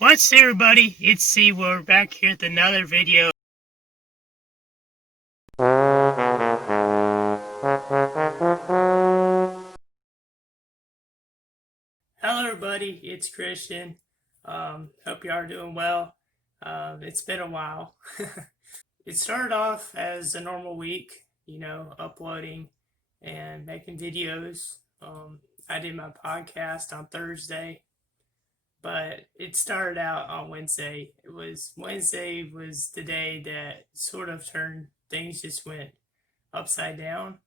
What's everybody? It's C. We're back here with another video. Hello everybody, it's Christian. Hope you are doing well. It's been a while. It started off as a normal week, uploading and making videos. I did my podcast on Thursday, but it started out on Wednesday. Wednesday was the day that sort of turned things just went upside down.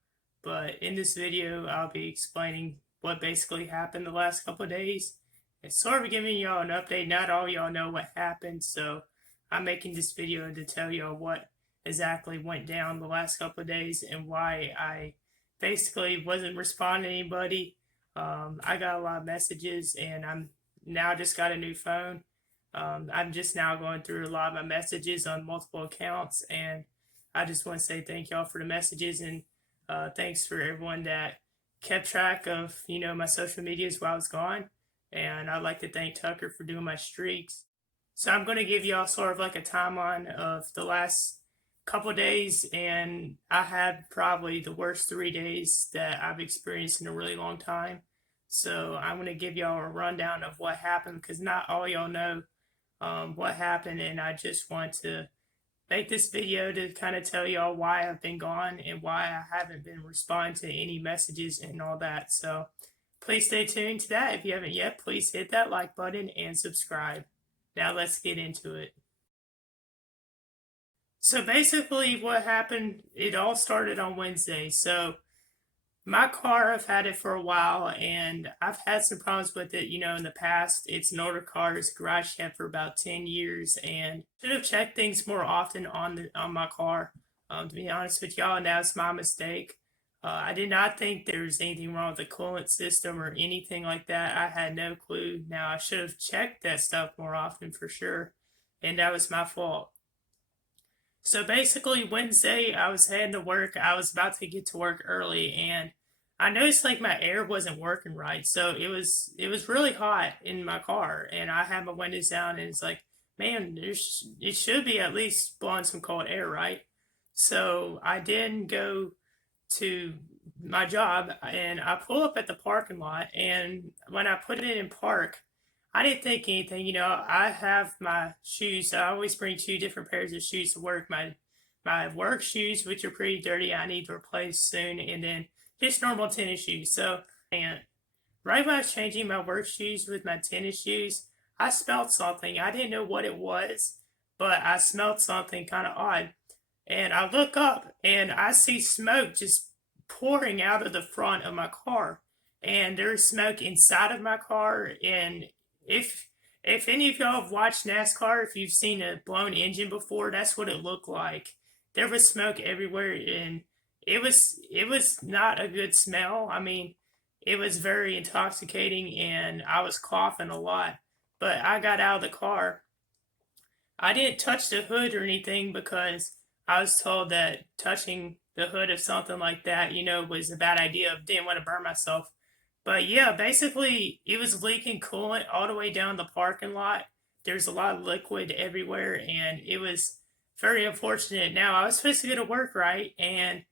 But in this video, I'll be explaining what basically happened the last couple of days. It's sort of giving y'all an update. Not all y'all know what happened, so I'm making this video to tell y'all what exactly went down the last couple of days and why I basically wasn't responding to anybody. I got a lot of messages, and I'm now just got a new phone. I'm just now going through a lot of my messages on multiple accounts, and I just want to say thank y'all for the messages, and thanks for everyone that kept track of my social medias while I was gone. And I'd like to thank Tucker for doing my streaks. So I'm going to give y'all sort of like a timeline of the last couple of days, and I had probably the worst 3 days that I've experienced in a really long time. So I'm going to give y'all a rundown of what happened, because not all y'all know what happened, and I just want to make this video to kind of tell y'all why I've been gone and why I haven't been responding to any messages and all that. So please stay tuned to that. If you haven't yet, please hit that like button and subscribe. Now let's get into it. So basically what happened, it all started on Wednesday. So my car, I've had it for a while, and I've had some problems with it, in the past. It's an older car, it's garage kept for about 10 years, and should have checked things more often on my car. To be honest with y'all, and that's my mistake. I did not think there was anything wrong with the coolant system or anything like that. I had no clue. Now, I should have checked that stuff more often for sure, and that was my fault. So basically, Wednesday, I was heading to work. I was about to get to work early, and I noticed like my air wasn't working right. So it was really hot in my car, and I had my windows down, and it's like, man, it should be at least blowing some cold air, right? So I didn't go to my job, and I pull up at the parking lot, and when I put it in park, I didn't think anything. I have my shoes. I always bring two different pairs of shoes to work. My work shoes, which are pretty dirty, I need to replace soon, and then just normal tennis shoes. So, and right when I was changing my work shoes with my tennis shoes, I smelled something. I didn't know what it was, but I smelled something kind of odd. And I look up and I see smoke just pouring out of the front of my car. And there's smoke inside of my car. And if if any of y'all have watched NASCAR, if you've seen a blown engine before, that's what it looked like. There was smoke everywhere, and it was not a good smell. I mean, it was very intoxicating, and I was coughing a lot. But I got out of the car. I didn't touch the hood or anything because I was told that touching the hood of something like that, was a bad idea. Didn't want to burn myself. But yeah, basically, it was leaking coolant all the way down the parking lot. There's a lot of liquid everywhere, and it was very unfortunate. Now, I was supposed to go to work, right? And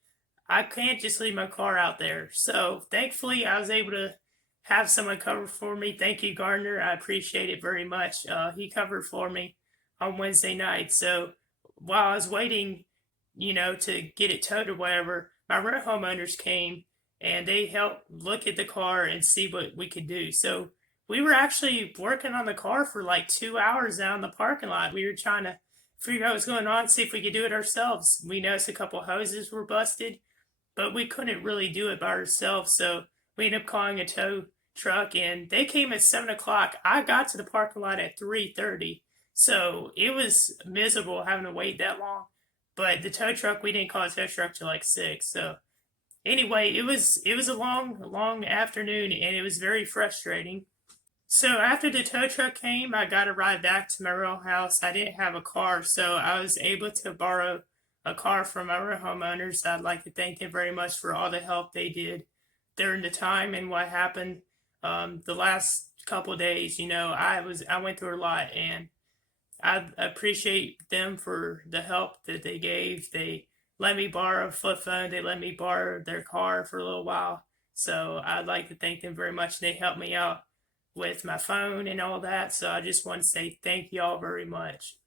I can't just leave my car out there. So thankfully, I was able to have someone cover for me. Thank you, Gardner. I appreciate it very much. He covered for me on Wednesday night. So while I was waiting, to get it towed or whatever, my rent homeowners came and they helped look at the car and see what we could do. So we were actually working on the car for like 2 hours down in the parking lot. We were trying to figure out what's going on, see if we could do it ourselves. We noticed a couple hoses were busted, but we couldn't really do it by ourselves. So we ended up calling a tow truck, and they came at 7 o'clock. I got to the parking lot at 3:30, so it was miserable having to wait that long. But the tow truck, we didn't call a tow truck till like 6. So anyway, it was a long afternoon, and it was very frustrating. So after the tow truck came, I got a ride back to my real house. I didn't have a car, so I was able to borrow a car from my real homeowners. I'd like to thank them very much for all the help they did during the time and what happened the last couple days. I went through a lot, and I appreciate them for the help that they gave. They let me borrow a flip phone. They let me borrow their car for a little while. So I'd like to thank them very much. They helped me out with my phone and all that. So I just want to say thank y'all very much.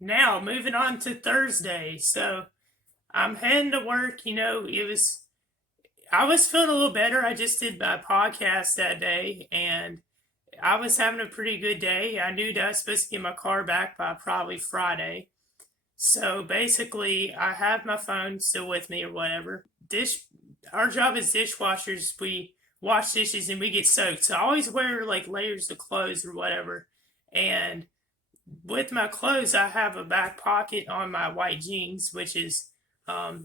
Now, moving on to Thursday. So I'm heading to work. I was feeling a little better. I just did my podcast that day, and I was having a pretty good day. I knew that I was supposed to get my car back by probably Friday. So basically, I have my phone still with me or whatever. Our job as dishwashers, we wash dishes and we get soaked. So I always wear like layers of clothes or whatever. And with my clothes, I have a back pocket on my white jeans, which is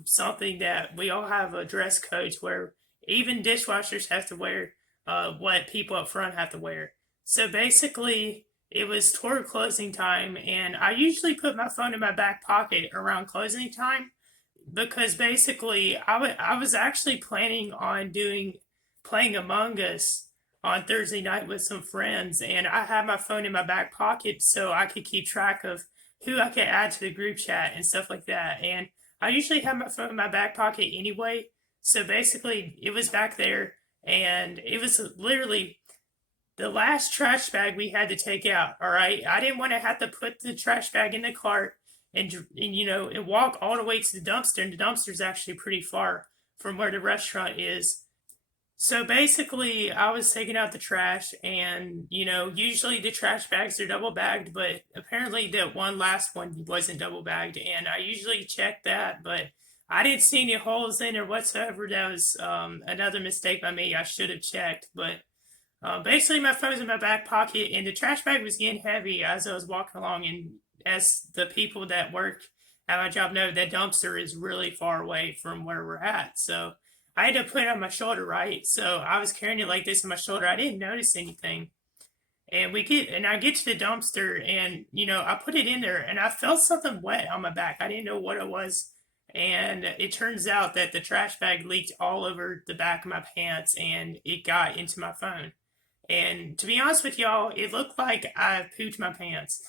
something that we all have a dress code where even dishwashers have to wear what people up front have to wear. So basically, it was toward closing time, and I usually put my phone in my back pocket around closing time because basically I was actually planning on doing playing Among Us on Thursday night with some friends, and I had my phone in my back pocket so I could keep track of who I could add to the group chat and stuff like that. And I usually have my phone in my back pocket anyway, so basically it was back there, and it was literally the last trash bag we had to take out. All right, I didn't want to have to put the trash bag in the cart and walk all the way to the dumpster. And the dumpster is actually pretty far from where the restaurant is. So basically, I was taking out the trash, and usually the trash bags are double bagged, but apparently that one last one wasn't double bagged, and I usually check that, but I didn't see any holes in it whatsoever. That was another mistake by me. I should have checked, but basically, my phone was in my back pocket, and the trash bag was getting heavy as I was walking along. And as the people that work at my job know, that dumpster is really far away from where we're at. So I had to put it on my shoulder, right? So I was carrying it like this on my shoulder. I didn't notice anything. And I get to the dumpster, and I put it in there, and I felt something wet on my back. I didn't know what it was. And it turns out that the trash bag leaked all over the back of my pants, and it got into my phone. And to be honest with y'all, it looked like I pooped my pants.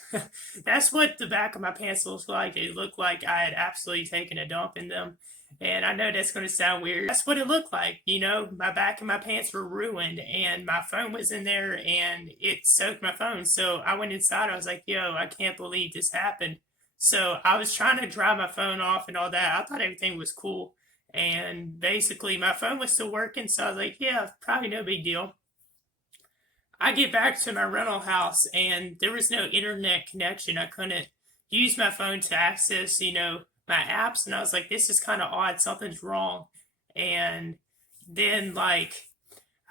That's what the back of my pants looks like. It looked like I had absolutely taken a dump in them. And I know that's going to sound weird. That's what it looked like. My back and my pants were ruined, and my phone was in there, and it soaked my phone. So I went inside. I was like, yo, I can't believe this happened. So I was trying to dry my phone off and all that. I thought everything was cool. And basically, my phone was still working. So I was like, yeah, probably no big deal. I get back to my rental house, and there was no internet connection. I couldn't use my phone to access, my apps, and I was like, this is kind of odd. Something's wrong. And then I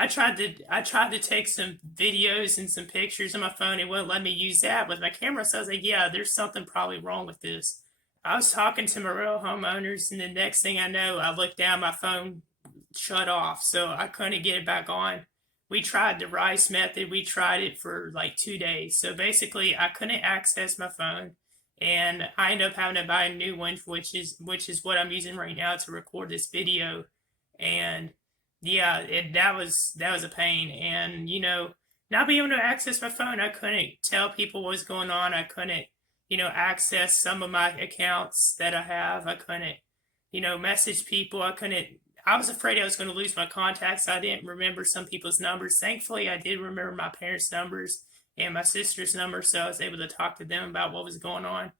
tried to take some videos and some pictures on my phone. It wouldn't let me use that with my camera. So I was like, yeah, there's something probably wrong with this. I was talking to my real homeowners, and the next thing I know, I looked down, my phone shut off, so I couldn't get it back on. We tried the rice method. We tried it for like 2 days. So basically, I couldn't access my phone, and I ended up having to buy a new one, which is what I'm using right now to record this video. And yeah, that was a pain. And not being able to access my phone, I couldn't tell people what was going on. I couldn't access some of my accounts that I have. I couldn't message people. I was afraid I was going to lose my contacts. I didn't remember some people's numbers. Thankfully, I did remember my parents' numbers and my sister's number, so I was able to talk to them about what was going on.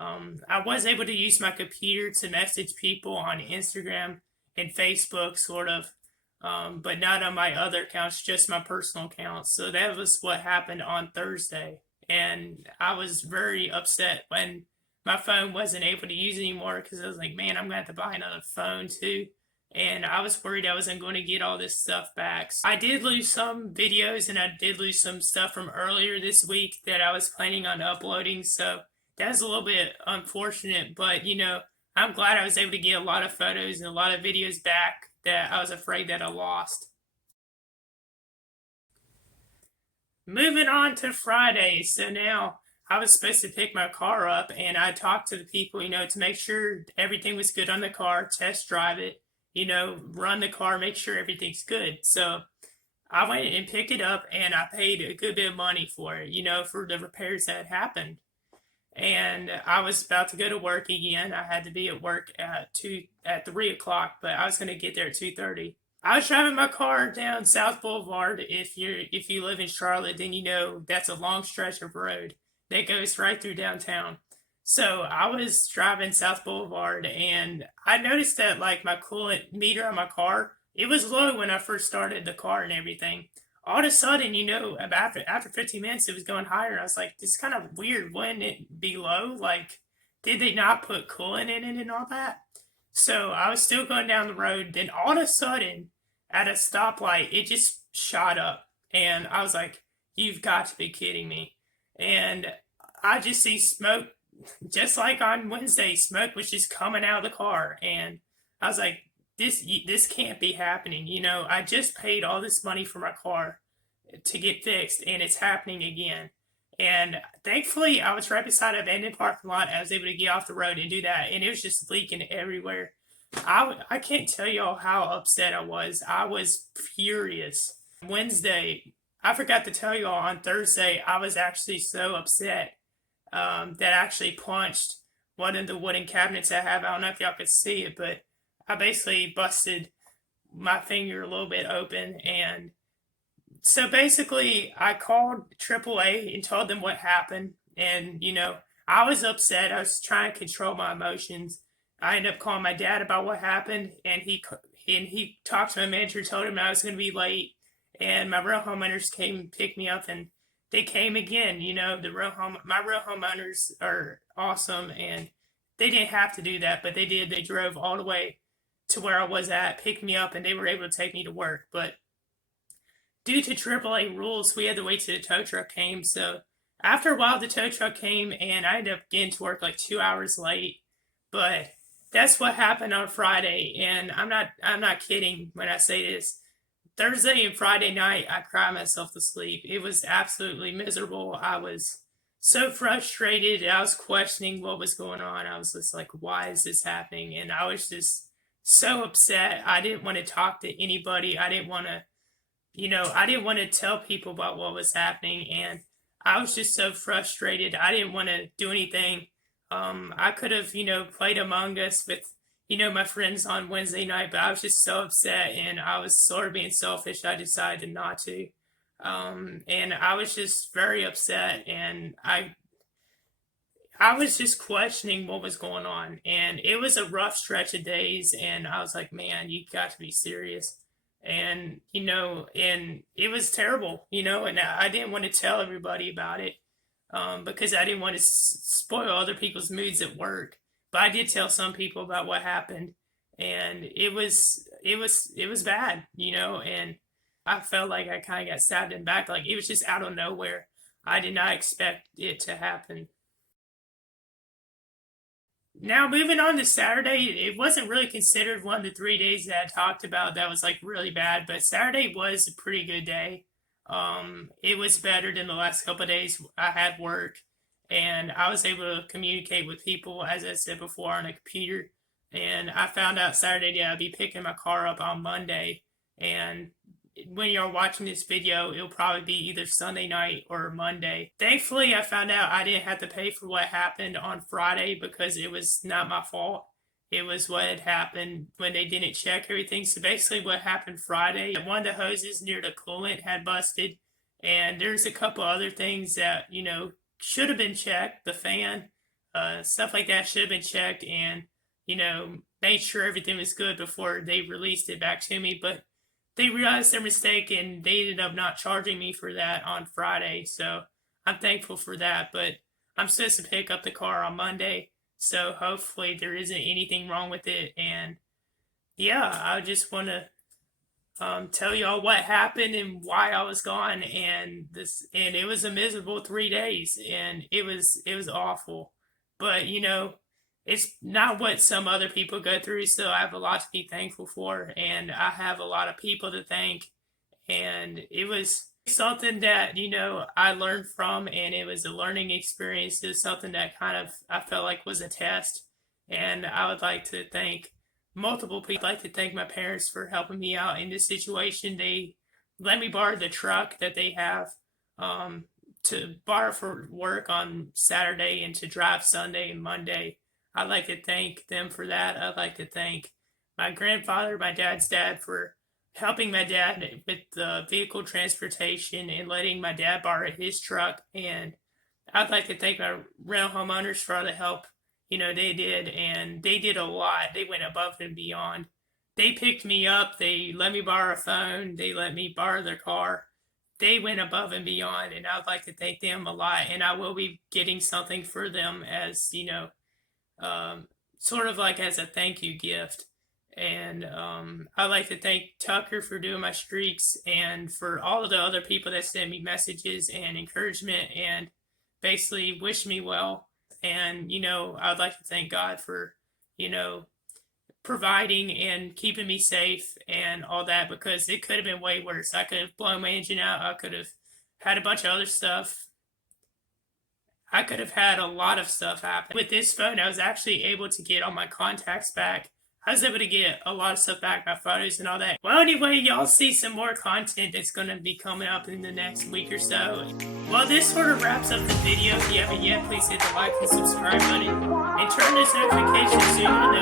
I was able to use my computer to message people on Instagram and Facebook, sort of, but not on my other accounts, just my personal accounts. So that was what happened on Thursday. And I was very upset when my phone wasn't able to use anymore because I was like, man, I'm going to have to buy another phone too. And I was worried I wasn't going to get all this stuff back. I did lose some videos, and I did lose some stuff from earlier this week that I was planning on uploading. So that's a little bit unfortunate, but I'm glad I was able to get a lot of photos and a lot of videos back that I was afraid that I lost. Moving on to Friday. So now I was supposed to pick my car up, and I talked to the people, to make sure everything was good on the car, test drive it, run the car, make sure everything's good. So I went and picked it up and I paid a good bit of money for it, for the repairs that had happened. And I was about to go to work again. I had to be at work at 3 o'clock, but I was going to get there at 2:30. I was driving my car down South Boulevard. If you live in Charlotte, then you know that's a long stretch of road that goes right through downtown. So I was driving South Boulevard, and I noticed that like my coolant meter on my car, it was low when I first started the car and everything. All of a sudden, after 15 minutes, it was going higher. I was like, this is kind of weird. Wouldn't it be low? Like, did they not put coolant in it and all that? So I was still going down the road. Then all of a sudden, at a stoplight, it just shot up. And I was like, you've got to be kidding me. And I just see smoke, just like on Wednesday, smoke was just coming out of the car. And I was like, this can't be happening. I just paid all this money for my car to get fixed, and it's happening again. And thankfully, I was right beside an abandoned parking lot. I was able to get off the road and do that, and it was just leaking everywhere. I can't tell y'all how upset I was. I was furious. Wednesday, I forgot to tell y'all on Thursday, I was actually so upset that I actually punched one of the wooden cabinets I have. I don't know if y'all could see it, but I basically busted my finger a little bit open. And so basically, I called AAA and told them what happened. And, I was upset. I was trying to control my emotions. I ended up calling my dad about what happened, and he talked to my manager, told him I was going to be late, and my real homeowners came and picked me up, and they came again. My real homeowners are awesome, and they didn't have to do that, but they did. They drove all the way to where I was at, picked me up, and they were able to take me to work. But due to AAA rules, we had to wait till the tow truck came. So after a while, the tow truck came, and I ended up getting to work like 2 hours late. But that's what happened on Friday, and I'm not kidding when I say this. Thursday and Friday night, I cried myself to sleep. It was absolutely miserable. I was so frustrated. I was questioning what was going on. I was just like, why is this happening? And I was just so upset. I didn't want to talk to anybody. I didn't want to tell people about what was happening. And I was just so frustrated. I didn't want to do anything. I could have, played Among Us with, my friends on Wednesday night, but I was just so upset and I was sort of being selfish. I decided not to. And I was just very upset, and I was just questioning what was going on. And it was a rough stretch of days, and I was like, man, you got to be serious. And, and it was terrible, and I didn't want to tell everybody about it, because I didn't want to spoil other people's moods at work. But I did tell some people about what happened, and it was bad, and I felt like I kind of got stabbed in the back. Like, it was just out of nowhere. I did not expect it to happen. Now, moving on to Saturday, it wasn't really considered one of the 3 days that I talked about that was like really bad, but Saturday was a pretty good day. It was better than the last couple of days. I had work, and I was able to communicate with people, as I said before, on a computer. And I found out Saturday that I'd be picking my car up on Monday. And when you're watching this video, it'll probably be either Sunday night or Monday. Thankfully, I found out I didn't have to pay for what happened on Friday because it was not my fault. It was what had happened when they didn't check everything. So basically, what happened Friday, one of the hoses near the coolant had busted, and there's a couple other things that should have been checked. The fan, stuff like that should have been checked, and made sure everything was good before they released it back to me. But they realized their mistake, and they ended up not charging me for that on Friday. So I'm thankful for that. But I'm supposed to pick up the car on Monday, so hopefully there isn't anything wrong with it. And yeah, I just want to tell y'all what happened and why I was gone. And it was a miserable 3 days, and it was awful. But it's not what some other people go through, so I have a lot to be thankful for, and I have a lot of people to thank. And it was something that I learned from, and it was a learning experience. It was something that kind of I felt like was a test, and I would like to thank multiple people. I'd like to thank my parents for helping me out in this situation. They let me borrow the truck that they have um, to borrow for work on Saturday and to drive Sunday and Monday. I'd like to thank them for that. I'd like to thank my grandfather, my dad's dad, for helping my dad with the vehicle transportation and letting my dad borrow his truck. And I'd like to thank my rental homeowners for all the help, they did. And they did a lot. They went above and beyond. They picked me up. They let me borrow a phone. They let me borrow their car. They went above and beyond. And I'd like to thank them a lot. And I will be getting something for them as, um, sort of like as a thank you gift. And I'd like to thank Tucker for doing my streaks and for all of the other people that sent me messages and encouragement and basically wish me well. And, I'd like to thank God for, you know, providing and keeping me safe and all that because it could have been way worse. I could have blown my engine out. I could have had a bunch of other stuff. I could have had a lot of stuff happen. With this phone, I was actually able to get all my contacts back. I was able to get a lot of stuff back, my photos and all that. Well, anyway, y'all see some more content that's going to be coming up in the next week or so. Well, this sort of wraps up the video. If you haven't yet, please hit the like and subscribe button and turn those notifications so you know